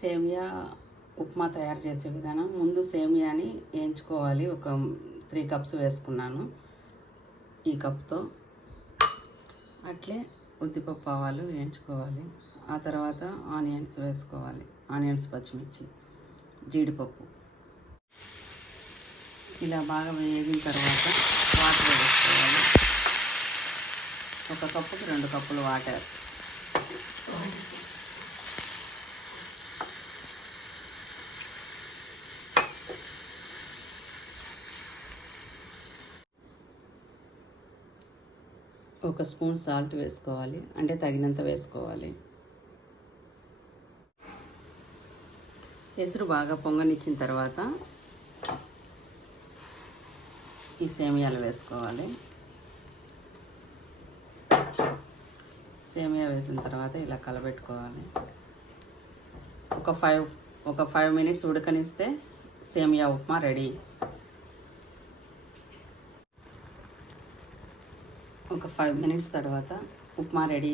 సేమియా ఉప్మా తయారు చేసే విధానం. ముందు సేమియాని వేయించుకోవాలి. ఒక 3 కప్స్ వేసుకున్నాను ఈ కప్తో. అట్లే ఉద్దిపప్పు ఆవాలు వేయించుకోవాలి. ఆ తర్వాత ఆనియన్స్ వేసుకోవాలి. ఆనియన్స్, పచ్చిమిర్చి, జీడిపప్పు ఇలా బాగా వేగిన తర్వాత వాటర్ వేసుకోవాలి. 1 కప్పుకి 2 కప్పులు వాటర్. ఒక స్పూన్ సాల్ట్ వేసుకోవాలి, అంటే తగినంత వేసుకోవాలి. ఎసురు బాగా పొంగనిచ్చిన తర్వాత ఈ సేమియాలు వేసుకోవాలి. సేమియా వేసిన తర్వాత ఇలా కలబెట్టుకోవాలి. ఒక 5 మినిట్స్ ఉడకనిస్తే సేమియా ఉప్మా రెడీ. ఒక 5 మినిట్స్ తర్వాత ఉప్మా రెడీ.